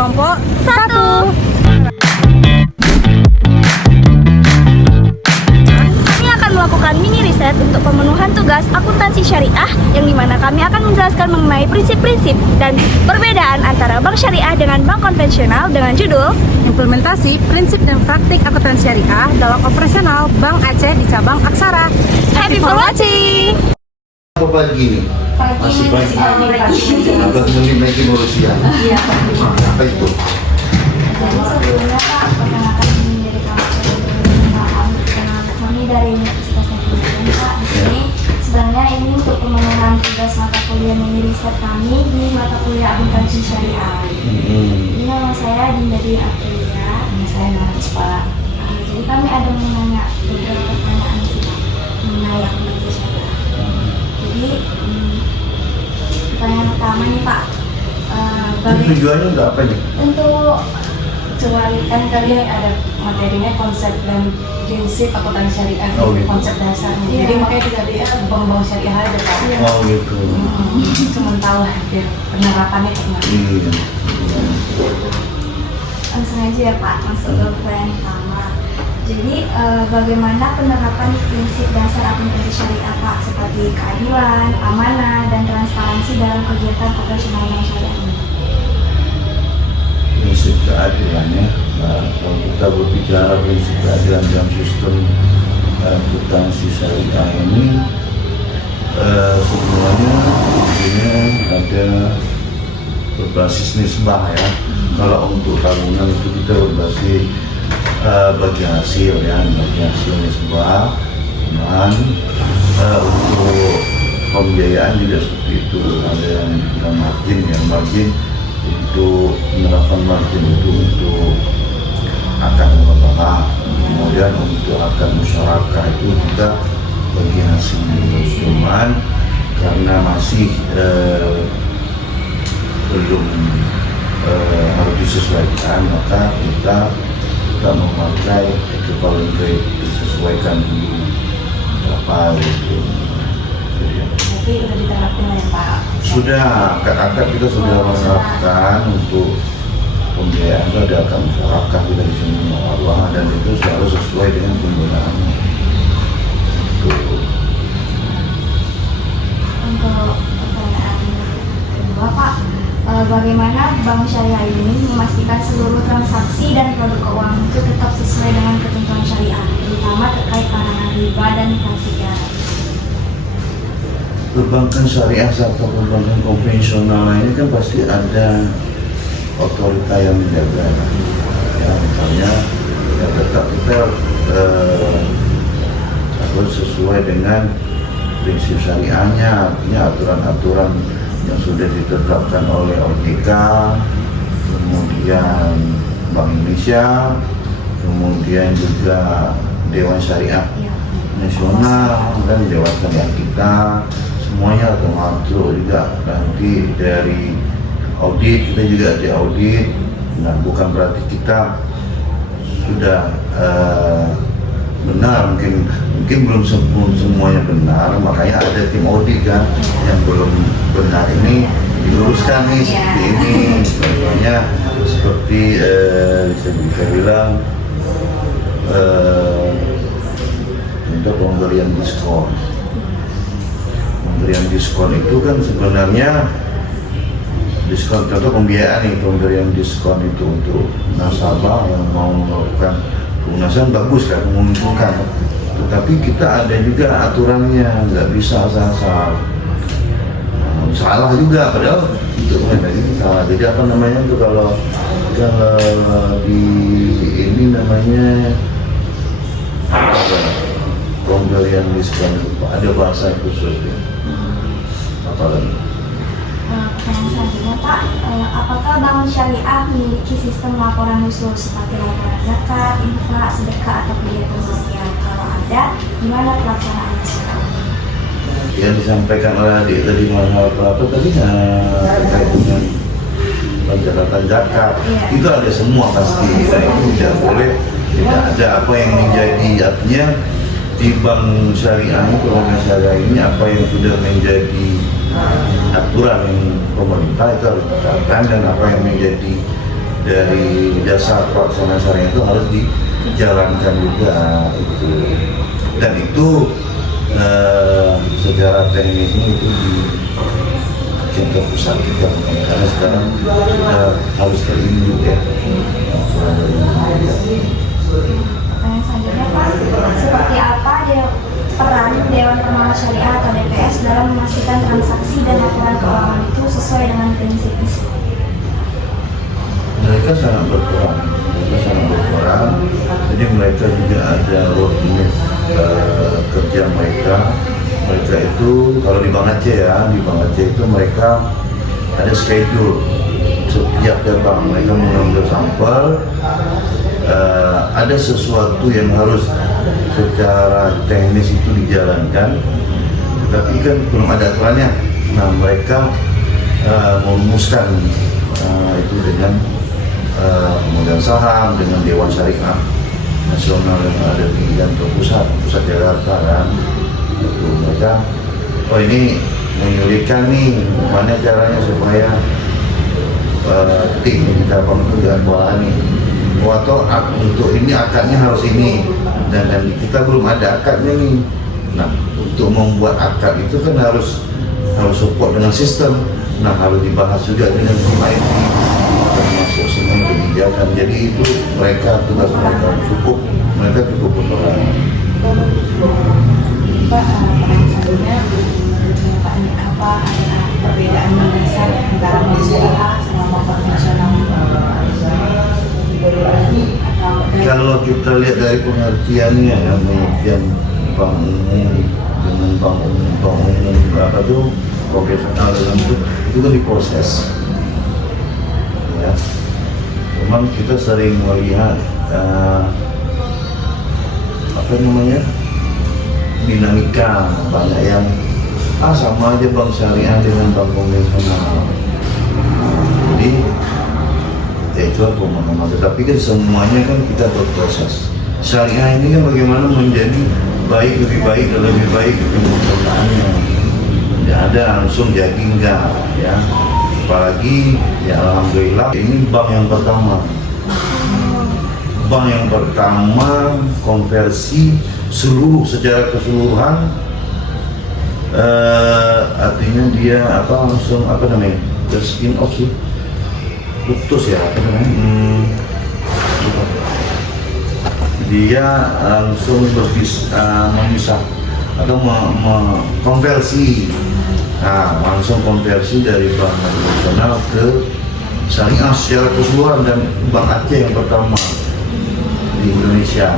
kelompok 1. Kami akan melakukan mini riset untuk pemenuhan tugas akuntansi syariah, yang dimana kami akan menjelaskan mengenai prinsip-prinsip dan perbedaan antara bank syariah dengan bank konvensional dengan judul Implementasi prinsip dan praktik akuntansi syariah dalam operasional Bank Aceh di cabang Aksara. Happy for watching! Apa pagi nih? Masih pagi. Abang menit lagi baru siang. Iya. Apa itu? Jadi sebelumnya Pak, perkenalkan diri kami dari Universitas Negeri Pak. Di sini sebenarnya ini untuk pemenuhan tugas mata kuliah mini riset kami di mata kuliah akuntansi syariah. Ini nama saya Dinda Dwi Aprilia. Nama saya Naris Pak. Jadi kami ada menanya beberapa pertanyaan sih Pak mengenai akuntansi syariah. Jadi pertanyaan pertama nih Pak, Ini tujuannya untuk apa nih? untuk Cuman kan kalian ada materinya konsep dan prinsip akuntansi syariah, Oh, gitu. konsep dasarnya. Iya. Jadi makanya tidak ada bank-bank syariah aja Pak. Iya. Oh gitu. Cuma tahu lah biar penerapannya kemana. Iya. langsung aja ya Pak, masuk ke pertanyaan pertama. Jadi bagaimana penerapan prinsip dasar akuntansi syariah Pak, seperti keadilan, amanah, dan transparansi dalam kegiatan operasional bank syariah ini? Prinsip keadilannya. Nah, kalau kita berbicara prinsip keadilan dalam sistem akuntansi syariah ini, semuanya intinya ada berbasis nisbah ya. Kalau untuk tabungan itu kita berbasis bagi hasil ya, bagi hasil nisbah. Dan untuk pembiayaan juga seperti itu, ada yang margin ya, margin untuk penerapan margin itu untuk akad muamalah, kemudian untuk akad musyarakah itu kita bagi hasil. Cuman karena masih belum harus disesuaikan, maka kita memakai equivalent rate, disesuaikan dulu berapa gitu. Jadi udah diterapin ya Pak. Sudah, akad-akad kita sudah menerapkan untuk pembiayaan itu ada akad musyarakah kita di sini Allah, dan itu selalu sesuai dengan penggunaannya. Untuk pertanyaan kedua Pak, bagaimana bank syariah ini memastikan seluruh transaksi dan produk keuangan itu tetap sesuai dengan ketentuan syariah, terutama terkait larangan riba dan praktika? Perbankan syariah atau perbankan konvensional ini kan pasti ada otorita yang menjaga. Ya, misalnya ya tetap kita harus sesuai dengan prinsip syariahnya, artinya aturan-aturan yang sudah ditetapkan oleh OJK, kemudian Bank Indonesia, kemudian juga Dewan Syariah Nasional dan Dewan Syariah kita, semuanya termasuk juga nanti dari audit, kita juga diaudit. Nah, bukan berarti kita sudah benar, mungkin belum semuanya benar, makanya ada tim audit kan yang belum benar ini diluruskan nih seperti ini. Contohnya seperti bisa bilang untuk pemberian diskon. Pemberian diskon itu kan sebenarnya diskon, contoh pembiayaan nih, pemberian diskon itu untuk nasabah yang mau melakukan pelunasan bagus kan, menguntungkan. Tetapi kita ada juga aturannya, nggak bisa asal-asal. Salah juga, padahal itu ini salah. Jadi apa namanya itu kalau di ini namanya pemberian diskon, ada bahasa khusus ya. Apa lagi? Pertanyaan selanjutnya Pak, apakah bank syariah memiliki sistem laporan khusus seperti laporan zakat, infak, sedekah, atau kegiatan sosial? Kalau ada, gimana pelaksanaannya sekarang? Yang disampaikan oleh adik tadi hal apa tadi terkait dengan pencatatan zakat, itu ada semua pasti. Nah, itu tidak boleh, tidak ada apa yang menjadi, artinya di bank syariah ini, bank syariah ini apa yang sudah menjadi aturan yang pemerintah itu harus ditetapkan, dan apa yang menjadi dari jasa pelaksana syariah itu harus dijalankan juga itu. Dan itu secara teknisnya itu di tingkat pusat kita, karena sekarang harus terlindung ya. Pertanyaan selanjutnya Pak, seperti apa peran Dewan Pengawas Syariah atau DPS dalam memastikan transaksi dan laporan keuangan itu sesuai dengan prinsip Islam? Mereka sangat berperan, jadi mereka juga ada roadmap kerja mereka. Mereka itu kalau di Bank Aceh itu mereka ada schedule setiap cabang mereka mengambil sampel. Ada sesuatu yang harus secara teknis itu dijalankan, tapi kan belum ada aturannya. Nah mereka merumuskan itu dengan pemegang saham, dengan Dewan Syariah Nasional yang ada di kantor pusat Jakarta kan. Itu mereka, oh ini menyulitkan nih, mana caranya supaya tim kita itu jangan bola nih. Atau untuk ini akadnya harus ini, dan kita belum ada akadnya nih. Nah untuk membuat akad itu kan harus support dengan sistem. Nah harus dibahas juga dengan IT, termasuk semua kebijakan. Jadi itu tugas mereka cukup berperan. Pak, pertanyaan selanjutnya, Pak, ini apa adalah perbedaan mendasar antara bank syariah sama bank konvensional? Kalau kita lihat dari pengertiannya ya, pengertian bank umum dengan bank umum berapa tuh profesional dalam itu kan diproses. Ya. Memang kita sering melihat dinamika banyak yang sama aja bank syariah dengan bank konvensional. Jadi ya itu pemahaman, tetapi kan semuanya kan kita berproses. Syariah ini kan bagaimana menjadi lebih baik penggunaannya. Tidak ada langsung jadi enggak ya. Apalagi ya alhamdulillah ini bank yang pertama konversi secara keseluruhan, artinya dia langsung spin off sih, putus ya dia langsung memisah atau konversi, langsung konversi dari bank nasional ke syariah secara keseluruhan, dan Bank Aceh yang pertama di Indonesia.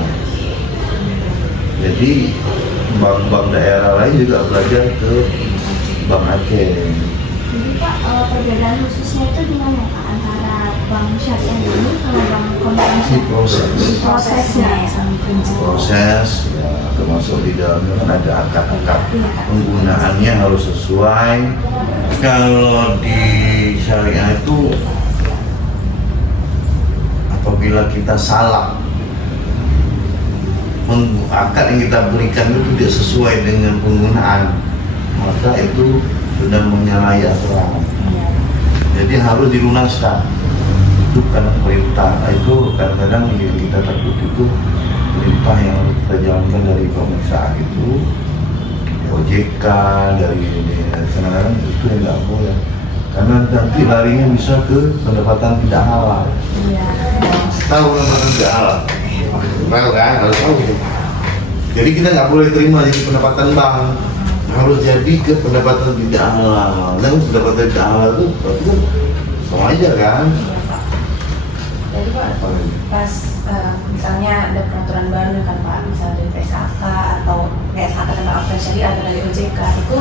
Jadi bank-bank daerah lain juga belajar ke Bank Aceh. Jadi Pak, perbedaan khususnya itu di mana Pak antara bank syariah ini sama bank konvensional? Prosesnya ya, proses ya, termasuk di dalamnya kan ada akad-akad penggunaannya harus sesuai. Kalau di syariah itu apabila kita salah, akad yang kita berikan itu tidak sesuai dengan penggunaan, maka itu sudah menyalahi aturan. Jadi harus dilunaskan. Itu karena perintah, itu kadang-kadang yang kita takut itu perintah yang harus kita jalankan dari pemeriksaan itu, OJK, dari kadang-kadang itu yang nggak boleh, karena nanti larinya bisa ke pendapatan tidak halal. Tahu pendapatan tidak halal? Tahu kan? Harus tahu gitu. Jadi kita nggak boleh terima jadi pendapatan bank, harus jadi ke pendapatan tidak halal. Dan pendapatan tidak halal itu berarti kan sama aja kan? Jadi Pak, pas misalnya ada peraturan baru kan Pak, misalnya dari PSAK atau PSAK tentang akta syariah atau dari OJK, itu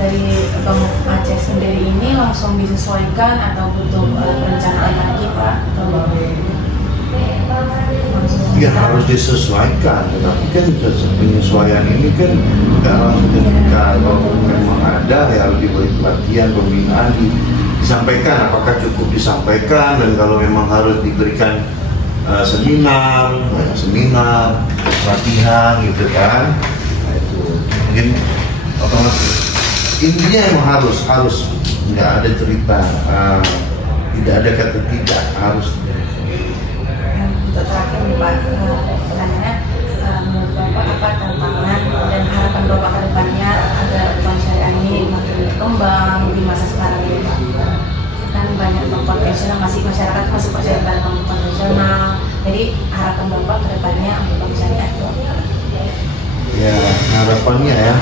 dari Bank Aceh sendiri ini langsung disesuaikan atau butuh perencanaan lagi Pak? Ya harus disesuaikan, tetapi kan penyesuaian ini kan nggak langsung kalau memang ada ya harus diberi pelatihan, pembinaan, disampaikan apakah cukup disampaikan, dan kalau memang harus diberikan seminar, pelatihan gitu kan. Nah, itu mungkin otomatis intinya emang harus nggak ada cerita Tidak ada kata tidak, harus. Untuk terakhir nih Pak, pertanyaannya menurut Bapak apa tantangan dan harapan Bapak ke depannya agar bank syariah ini makin berkembang di masa sekarang ini Pak? Kan banyak bank konvensional, masyarakat masih percaya pada bank konvensional, jadi harapan Bapak ke depannya untuk bank syariah itu apa? Ya, harapannya ya,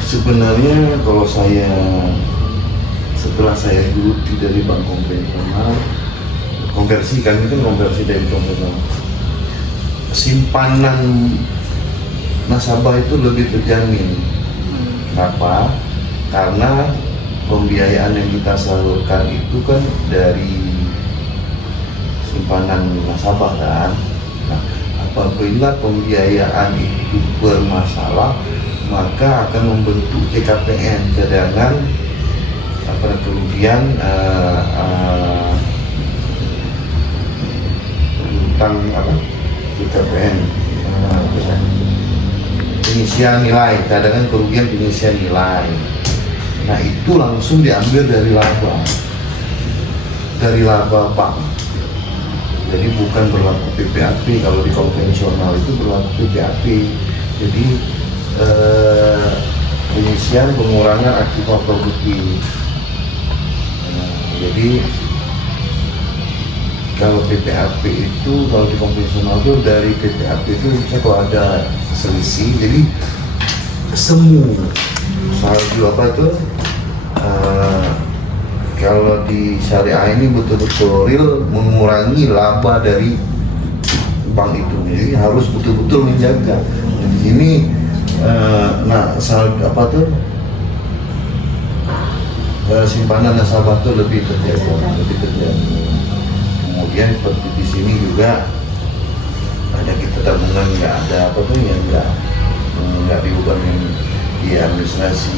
sebenarnya kalau saya setelah saya geluti dari bank konvensional, konversi dari konvensional, simpanan nasabah itu lebih terjamin. Kenapa? Karena pembiayaan yang kita salurkan itu kan dari simpanan nasabah kan. Nah, apabila pembiayaan itu bermasalah, maka akan membentuk CKPN, cadangan kerugian tentang CKPN, pengisian nilai, cadangan kerugian pengisian nilai. Nah, itu langsung diambil dari laba bank. Jadi bukan berlaku PPAP. Kalau di konvensional itu berlaku PPAP. Jadi pengisian pengurangan aktiva produktif. Jadi kalau PPAP itu, kalau di konvensional itu dari PPAP itu bisa kalau ada selisih, jadi semu salju apa itu kalau di syariah ini betul-betul real mengurangi laba dari bank itu, jadi harus betul-betul menjaga. Dan di sini simpanan nasabah itu lebih terjaga. Kemudian seperti di sini juga ada kita tabungan nggak diubahin di administrasi,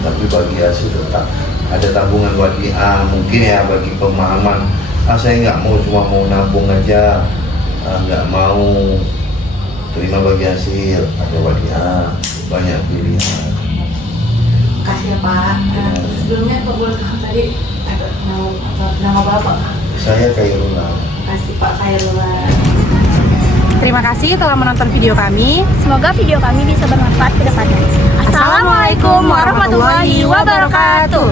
tapi bagi hasil tetap ada tabungan wadiah. Mungkin ya bagi pemahaman, saya nggak mau cuma mau nabung aja, nggak mau terima bagi hasil, ada wadiah, banyak pilihan. Kasih ya Pak. Sebelumnya Pak boleh tahu tadi nama Bapak? Saya Khairullah. Kasih Pak Khairullah. Terima kasih telah menonton video kami. Semoga video kami bisa bermanfaat ke depannya. Assalamualaikum warahmatullahi wabarakatuh.